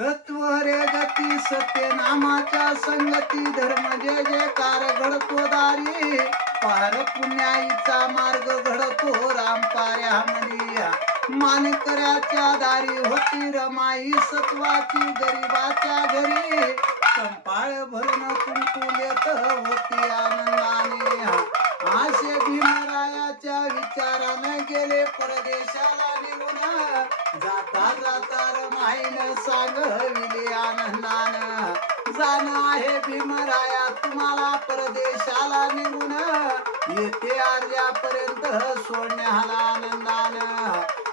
सत्व गती सत्य नामाच्या संगती धर्म जे जे कार घडतो दारी पार पुण्याईचा मार्ग घडतो राम मनिया. मानकऱ्याच्या दारी होती रमाई सत्वाची गरीबाच्या घरी. संपाळ भरून कुंकुलेत होती आनंदाने. आशे भीमरायाच्या विचारानं गेले परदेशाला निघून. जाता जाता आईन सांगविले आनंदानं. जाण आहे भीमराया तुम्हाला परदेशाला निघून येते आर्यापर्यंत सोडण्याला आनंदान.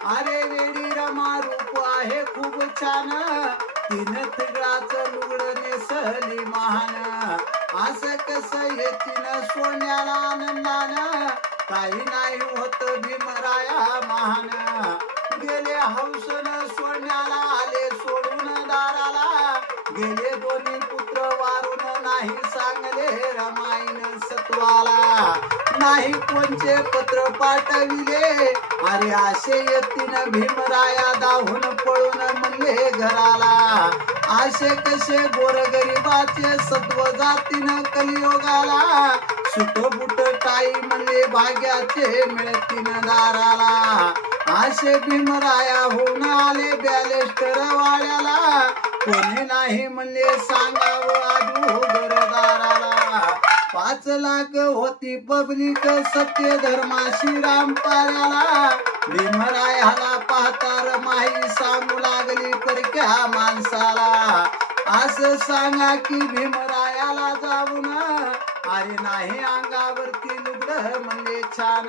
अरे वेडी रमा रूप आहे खूप छान. तीन तिगडाचं लुगड नेसली महान. असं कसं येतीन सोन्याला आनंदान? काही नाही होत भीमराया महान. गेले हौसन गेले दोन्ही पुत्र वारून नाही सांगले रमाईन सत्वाला. नाही कोणचे पत्र पाठविले. अरे असे येतीन भीमराया दाहून पळून म्हणले घराला. असे कसे गोरगरीबाचे सत्व जातीन कलियोगाला. सुट बुट टाई म्हणले भाग्याचे मिळतीन दाराला. असे भीमराया होऊन आले बॅलेस्टर वाड्याला. कोणी नाही म्हणले सांगावं आजू गरदाराला पाच लाख होती पब्लिक सत्य धर्माशी राम पाऱ्याला भीमरायाला पाहता माही सांगू लागली परक्या माणसाला. असं सांगा की भीमरायाला जाऊ ना अरे नाही अंगावरती लुगडं म्हणले छान.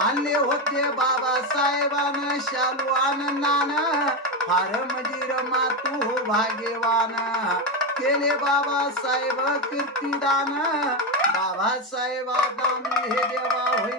आणले होते बाबासाहेबान शालू आनंदान फार मजीर मातू भाग्यवान. केले बाबासाहेब कीर्तिदान. बाबासाहेब आता हे